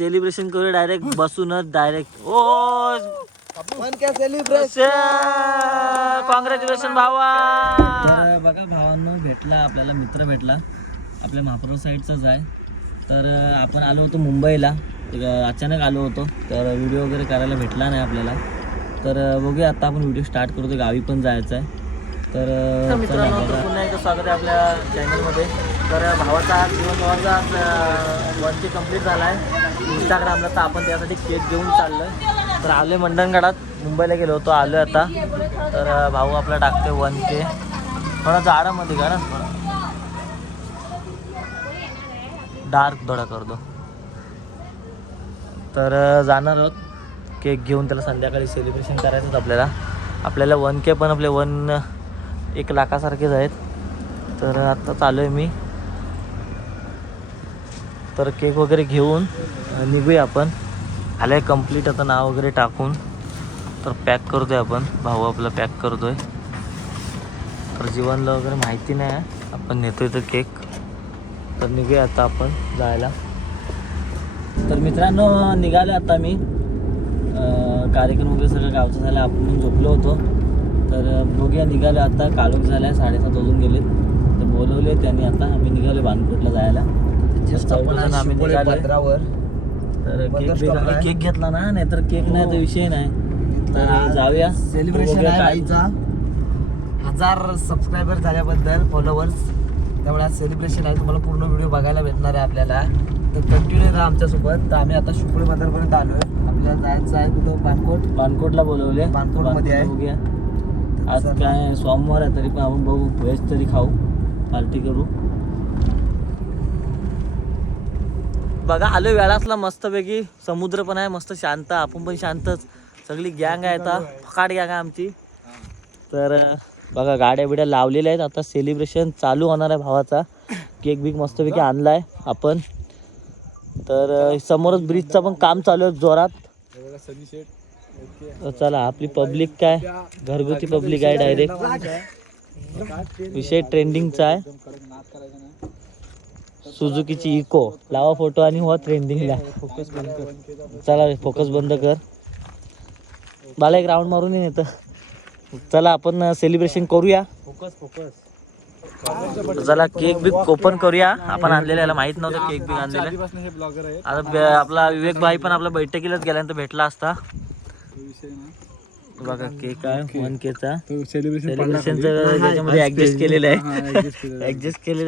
Celebration करूया direct बसूनच direct. ओ 1K celebration. Congratulation भावा. बघा भावांनो, भेटला आपल्याला मित्र भेटला, आपल्या महाप्रभू साईडचाच आहे. तर आपण आलो होतो मुंबईला, अचानक आलो होतो, तर व्हिडिओ वगैरे करायला भेटला नाही आपल्याला. तर बघूया आता आपण व्हिडिओ स्टार्ट करतो, गावी पण जायचं आहे. तर मित्रांनो, पुन्हा एकदा स्वागत आहे आपल्या चॅनलमध्ये. तर भावाचा जीवनभावाचा 1K कंप्लीट झाला आहे इंस्टाग्रामला, तर आपण त्यासाठी केक घेऊन चाललो आहे. तर आले मंडणगडात, मुंबईला गेलो होतो, आलो आता. तर भाऊ आपला टाकते 1K. थोडा जाडामध्ये का ना, डार्क थोडा करतो. तर जाणार आहोत केक घेऊन, त्याला संध्याकाळी सेलिब्रेशन करायचं आपल्याला 1K पण आपले 1 लाखासारखेच आहेत. तर आत्ता चालू आहे मी, तर केक वगैरे घेऊन निघूया आपण. आलं आहे कंप्लीट आता नाव वगैरे टाकून. तर पॅक करतोय आपण, भाऊ आपला पॅक करतोय. तर जीवनला वगैरे माहिती नाही आहे, आपण नेतोय तर केक. तर निघूया आता आपण जायला. तर मित्रांनो, निघाले आता मी. कार्यक्रम वगैरे सगळं गावचं झालं, आपण झोपलो होतो. तर बघूया, निघालो आता. काळोख झाला आहे, 7:30 वाजून गेलेत. तर बोलवले त्यांनी, आता आम्ही निघालो बानकोटला जायला. आम्ही निघालो. तर केक घेतला ना, नाही तर केक नाही तर विषय नाही. तर जाऊया. सेलिब्रेशन आहे आईचा 1000 सबस्क्रायबर झाल्याबद्दल, फॉलोवर्स. त्यामुळे आज सेलिब्रेशन आहे, तुम्हाला पूर्ण व्हिडिओ बघायला भेटणार आहे आपल्याला. तर कंटिन्यू राहा आमच्यासोबत. तर आम्ही आता शुक्र बाजारपर्यंत आलो आहे. आपल्याला जायचं आहे कुठं, बानकोटला बोलवले, बानकोटमध्ये आहे. बघूया, आज काय सोमवार आहे, तरी पण आपण बघू, व्हेज तरी खाऊ, पार्टी करू. बघा आलो वेळातला मस्तपैकी. समुद्र पण आहे मस्त शांत, आपण पण शांतच. सगळी गँग आहे, आता फकाट गँग आहे आमची. तर बघा गाड्या बिड्या लावलेल्या आहेत. आता सेलिब्रेशन चालू होणार आहे भावाचा. केक बिक मस्तपैकी आणला आहे आपण. तर समोरच ब्रिजचं पण काम चालू आहे जोरात. चला, आपली पब्लिक काय घरगुती पब्लिक आहे डायरेक्ट. विषय ट्रेंडिंगचा आहे. सुझुकीची इको लावा फोटो आणि हो ट्रेंडिंगला. चला फोकस बंद कर, मला एक राऊंड मारून येतं. चला आपण सेलिब्रेशन करूया. चला केक बिक ओपन करूया. आपण आणलेला, याला माहित नव्हतं केक बिक आणलेला. आता आपला विवेक भाई पण आपल्या बैठकीलाच गेल्यानंतर भेटला असता. बघा केक आहे 1Kचा. सेलिब्रेशनचं त्याच्यामध्ये ऍडजस्ट केलेलं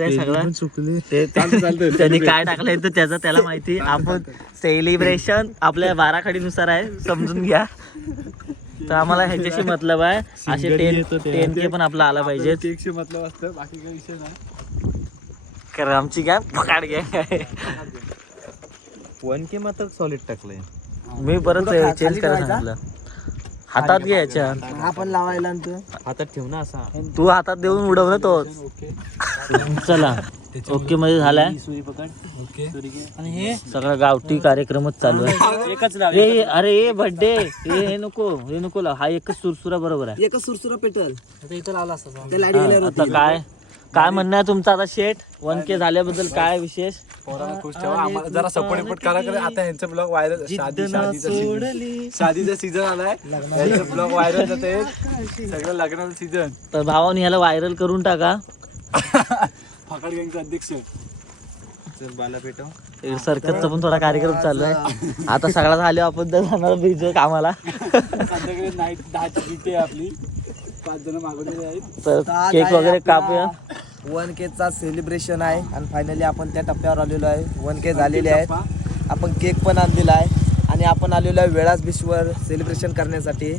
आहे, सगळं. त्यांनी काय टाकलंय तर त्याला माहिती. आपण सेलिब्रेशन आपल्या 12 खडीनुसार आहे, समजून घ्या. तर आम्हाला ह्याच्याशी मतलब आहे. असे 10K पण आपला आला पाहिजे. केकशी मतलब असतं, बाकी काही विषय नाही. कारण आमची काय फकाड गँग आहे. 1K मात्र सॉलिड टाकलंय. मी परत चेंज करायला सांगितलं. हातात घ्यायच्या, आपण लावायला हातात ठेव ना असा. तू हातात देऊन उडव ना तोच. चला ओके मध्ये झालाय. आणि हे सगळा गावठी कार्यक्रमच चालू आहे. एकच अरे बर्थडे हे नको लाव. हा एकच सुरसुरा बरोबर आहे. एकच सुरसुरा पेटल. आता इथं लावला असता. आता काय म्हणणं आहे तुमचं आता शेठ? 1K झाल्याबद्दल काय विशेष? खुश ठेवा, आम्हाला जरा सपोर्ट करा. आता ह्यांचं ब्लॉग व्हायरल, शादीचा सीझन आलाय, ह्यांचं ब्लॉग व्हायरल जाते, सगळं लग्नाचं सीझन. तर भावानी ह्याला व्हायरल करून टाका. फकाट गँगचा अध्यक्ष बाला पेटव. सर्कसचा पण थोडा कार्यक्रम चालू आहे. आता सगळा झाल्यावर आपण तर जाणार ब्रिज कामाला. संध्याकाळी नाईट 10ची ड्युटी आहे आपली. 5 जण मागवलेले आहेत. तर केक वगैरे कापूया. 1Kचा सेलिब्रेशन आहे आणि फायनली आपण त्या टप्प्यावर आलेलो आहे. 1K झालेले आहेत. आपण केक पण आणलेला आहे आणि आपण आलेलो आहे वेळाच बीचवर सेलिब्रेशन करण्यासाठी.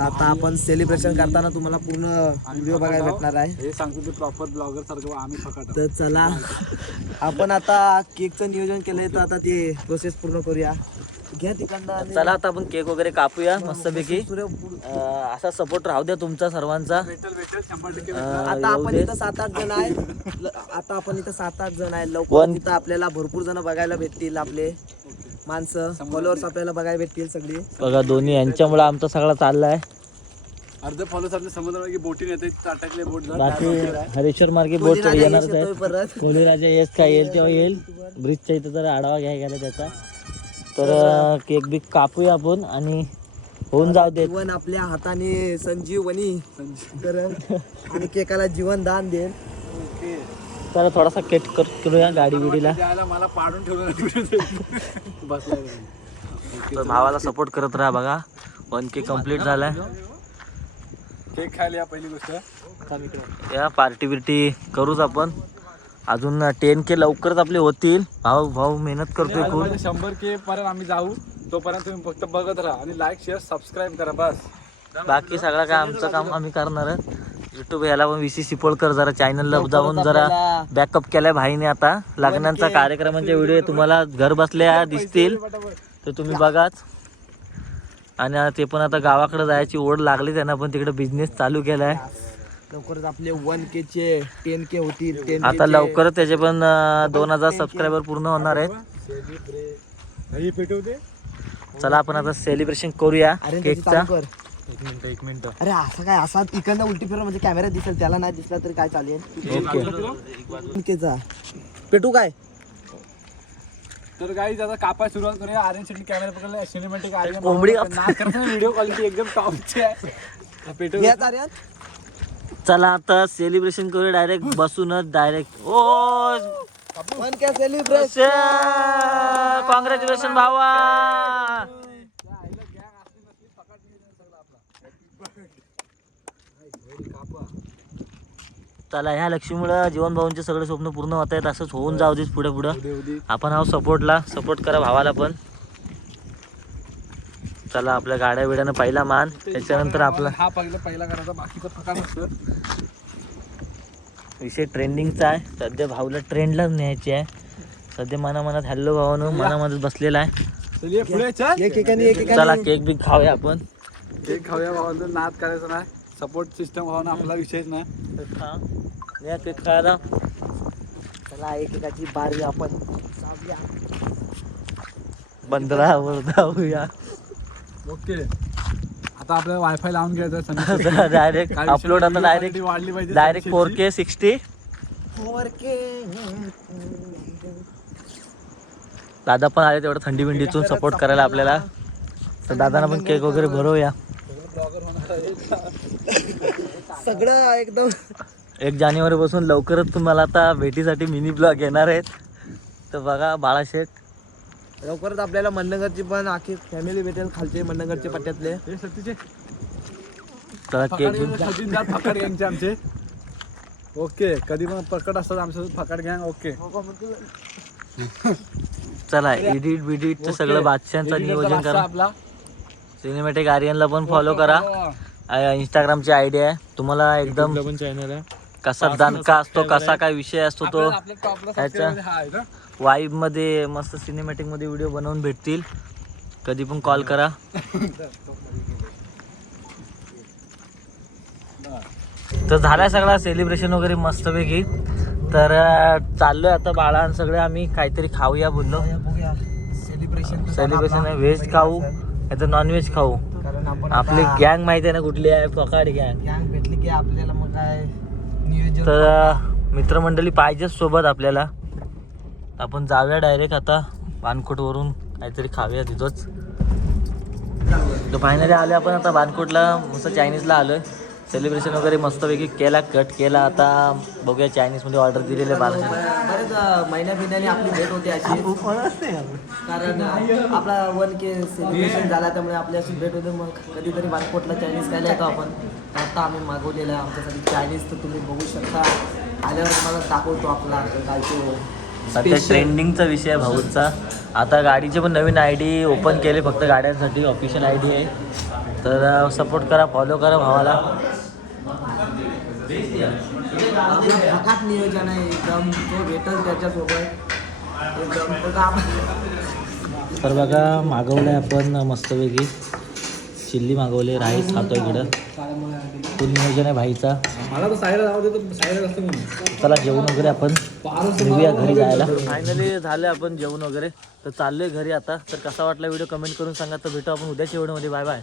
आता आपण सेलिब्रेशन करताना तुम्हाला पूर्ण व्हिडिओ बघायला भेटणार आहे. हे सांगतो ते प्रॉपर ब्लॉगर सारखं आम्ही फकाट. तर चला आपण आता केकचं नियोजन केलंय, तर आता ते प्रोसेस पूर्ण करूया. घ्या तिकडनं. चला आता आपण केक वगैरे कापूया मस्तपैकी. असा सपोर्ट राहू द्या तुमचा सर्वांचा. आता आपण इथं 7-8 जण आहे. लवकर तिथं आपल्याला भरपूर जण बघायला भेटतील. आपले माणसं फॉलोअर्स आपल्याला बघायला भेटतील सगळी. बघा दोन्ही यांच्यामुळे आमचा सगळा चाललाय. अर्ध फॉलोअर्स आपल्या समुद्रामध्ये बोटीने येते, अटकले बोट. बाकी हरेश्वर मार्गे बोट येणारच आहे. परत कोळी राजा येस काय येईल तेव्हा येईल. ब्रिजच्या इथं जर आढावा घ्यायला गेला त्याचा. तर केक बिक कापूया आपण आणि होऊन जाऊ देत. जीवन आपल्या हाताने संजीवनी करेल आणि केकाला जीवन दान देईल. तर थोडासा केक करूया गाडी बिडीला. मला पाडून ठेवलं बसलाय. तर भावाला सपोर्ट करत राहा. बघा 1K कम्प्लीट झालाय. केक खायला या पहिली गोष्ट. या पार्टी बिर्टी करूच आपण. अजून 10K लवकरच आपले होतील. भाऊ मेहनत करतोय खूप. 100K पर्यंत आम्ही जाऊ. तोपर्यंत तुम्ही फक्त बघत राहा आणि लाईक शेअर सबस्क्राईब करा बस. बाकी सगळं काय आमचं काम आम्ही करणार आहे. युट्यूब याला पण VC सिपोल जरा चॅनलला जाऊन जरा बॅकअप केलाय भाईने. आता लग्नांचा कार्यक्रमांचे व्हिडिओ तुम्हाला घर बसल्या दिसतील तर तुम्ही बघाच. आणि ते पण आता गावाकडे जायची ओढ लागली त्यांना पण तिकडे बिझनेस चालू केलाय. लवकरच आपले 1K चे 10K होतील. 10K आता चे लवकरच त्याचे पण 2000 सबस्क्रायबर पूर्ण होणार आहेत. चला आपण आता सेलिब्रेशन करूया अरे त्याची केकचा. चालू कर. एक मिनिट. अरे असं काय असा इकडनं उलटी फिरव म्हणजे कॅमेरा दिसेल. त्याला नाही दिसला तरी काय चालेल. ओके 1K पेटू काय. तर गाईज आता कापाय सुरुवात करूया. आर्यन शेट्टी कॅमेरा पकडला. सिनेमॅटिक आर्यन कोंबडी व्हिडिओ क्वालिटी एकदम टॉपची आहे. पेटू या चार्यात. चला आता सेलिब्रेशन करूया डायरेक्ट बसूनच डायरेक्ट. ओ 1K सेलिब्रेशन. कॉंग्रॅच्युलेशन भावा. चला ह्या लक्ष्मीमुळे जीवन भाऊंचे सगळे स्वप्न पूर्ण होत आहेत. असंच होऊन जाऊ देच पुढे पुढं. आपण हा सपोर्ट करा भावाला पण. चला आपल्या गाड्या बिड्यानं पहिला मान. त्याच्यानंतर आपला हा पहिला करायचा. बाकीचा फकाट असतो. विषय ट्रेंडिंगचा आहे सध्या. भाऊला ट्रेंडलाच न्यायची आहे सध्या. मनात हॅल्लो भावानं मनामध्येच बसलेला आहे. चल पुढे चल. एक एकाने एक एकाने. चला केक बिक खाऊया आपण. केक खाऊया. भावाला नाद करायचं नाही. सपोर्ट सिस्टम भावना आपला विषयच नाही. या केक खायला. चला एक एकाची बारी आपण सावल्या. बंदरावर जाऊया. ओके आता आपल्याला वायफाय लावून घ्यायचं. डायरेक्ट अपलोड आता वाढली पाहिजे. Direct 4K 60. 4K. दादा पण आले तेवढं थंडी बिंडीतून सपोर्ट करायला आपल्याला. तर दादांना पण केक वगैरे भरवूया. सगळं एकदम 1 जानेवारी पासून लवकरच तुम्हाला आता भेटीसाठी मिनी ब्लॉग येणार आहेत. तर बघा बाळाशेठ. लवकरच आपल्याला मंडणगडची पण आखी फॅमिली भेटेल. खालचे मंडणगडचे पट्ट्यातले. चला केक बिक. फकाट गँगचे आमचे. ओके कधी पण प्रकट असतात आमच्यासोबत फकाट गँग. ओके चला एडिट बिडिटचं सगळं बादशांचं नियोजन करा. आपला सिनेमॅटिक आर्यनला पण फॉलो करा. इंस्टाग्रामची आयडिया आहे तुम्हाला. एकदम पण चॅनल आहे. कसा दणका असतो कसा काय विषय असतो तो आपल्या टॉपला ह्याच्या हा आहे ना. वाईब मध्ये मस्त सिनेमॅटिक मध्ये व्हिडिओ बनवून भेटतील. कधी पण कॉल करा. तर झालाय सगळा सेलिब्रेशन वगैरे मस्तपैकी. तर चाललोय आता बाळा सगळे आम्ही काहीतरी खाऊया बोललो. सेलिब्रेशन आहे. व्हेज खाऊ नाही तर नॉनव्हेज खाऊ. कारण आपण आपली गँग माहिती आहे ना कुठली आहे. फकाड गँग. गँग भेटली की आपल्याला मग काय नियोजन. तर मित्रमंडळी पाहिजेच सोबत आपल्याला. आपण जाऊया डायरेक्ट आता बानकोटवरून काहीतरी खाऊया तिथंच. तर फायनली आले आपण आता बानकोटला. मस्त चायनीजला आलोय. सेलिब्रेशन वगैरे मस्तपैकी केला. कट केला. आता बघूया चायनीजमध्ये ऑर्डर दिलेले बाळाचे. बरेच महिन्या महिन्याने आपली भेट होते अशी. कारण आपला 1K सेलिब्रेशन झाला त्यामुळे आपली अशी भेट होते. मग कधीतरी बानकोटला चायनीज खायला येतो आपण. आता आम्ही मागवलेलं आहे आमच्यासाठी चायनीज. तर तुम्ही बघू शकता. आल्यावर तुम्हाला दाखवतो आपला काय तो सध्या ट्रेंडिंगचा विषय आहे भाऊचा. आता गाडीचे पण नवीन ID ओपन केले फक्त गाड्यांसाठी. ऑफिशियल ID आहे. तर सपोर्ट करा. फॉलो करा भावाला. फकाट नियोजन आहे एकदम. तो भेटल त्याच्यासोबत एकदम. तर बघा मागवलंय आपण मस्तपैकी. चिल्ली मागवले. राईस खातो इकडं. फुल नियोजन आहे भाईचा. मला तर साईडला जाऊ दे. तर साईडला असतं म्हणून. चला जेवण वगैरे आपण निघूया घरी जायला. फायनली झालं आपण जेवण वगैरे. तर चाललोय घरी आता. तर कसा वाटला व्हिडिओ कमेंट करून सांगा. तर भेटू आपण उद्याच्या व्हिडिओमध्ये. Bye bye.